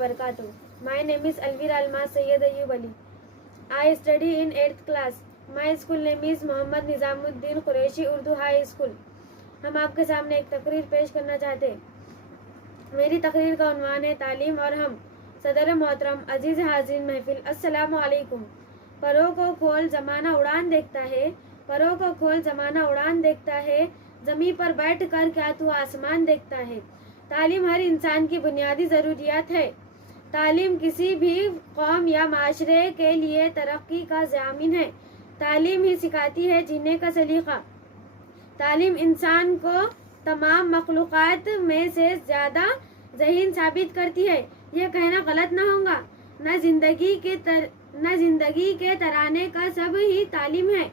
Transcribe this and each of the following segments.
wabarakatuh. My name is Alvira Almas Sayyed Ayyub Ali. I study in 8th class. My school name is Mohammad Nizamuddin Qureshi Urdu high school. हम आपके सामने एक तकरीर पेश करना चाहते हैं. मेरी तकरीर का उन्वान है तालीम और हम. सदर मोहतरम अजीज़ हाज़रीन महफिल, अस्सलामु अलैकुम. परों को खोल ज़माना उड़ान देखता है, परों को खोल ज़माना उड़ान देखता है, ज़मीं पर बैठ कर क्या तू आसमान देखता है. तालीम हर इंसान की बुनियादी ज़रूरियात है. तालीम किसी भी कौम या माशरे के लिए तरक्की का ज़ामिन है. तालीम ही सिखाती है जीने का सलीक़ा. तालीम इंसान को तमाम मखलूक़ात में से ज़्यादा ज़हीन साबित करती है. ये कहना गलत ना होगा. न ज़िंदगी के तराने का सब ही तालीम है.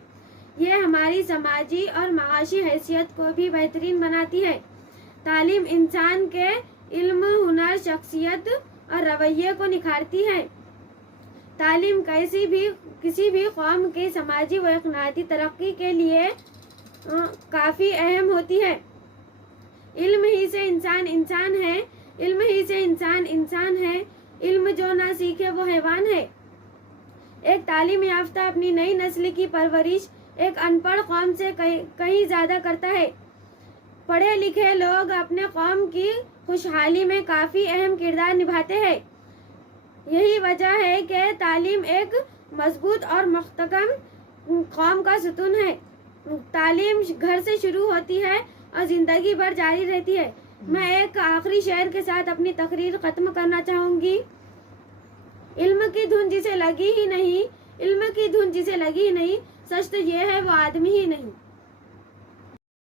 ये हमारी समाजी और माशी हैसियत को भी बेहतरीन बनाती है. तालीम इंसान के इल्म, हुनर, शख्सियत और रवैये को निखारती है. तालीम किसी भी कौम के समाजी व इक़्तिसादी तरक्की के लिए काफ़ी अहम होती है. इल्म ही से इंसान इंसान है. इल्म ही से इंसान इंसान है. इल्म जो ना सीखे वो हैवान है. एक तालीम याफ्ता अपनी नई नस्ल की परवरिश एक अनपढ़ कौम से कहीं ज़्यादा करता है. पढ़े लिखे लोग अपने कौम की खुशहाली में काफ़ी अहम किरदार निभाते हैं. यही वजह है कि तालीम एक मजबूत और मुस्तहकम कौम का सुतून है. तालीम घर से शुरू होती है और ज़िंदगी भर जारी रहती है. मैं एक आखिरी शेर के साथ अपनी तकरीर ख़त्म करना चाहूँगी. इल्म की धुन जिसे लगी ही नहीं, इल्म की धुन जिसे लगी ही नहीं, सच तो ये है वो आदमी ही नहीं.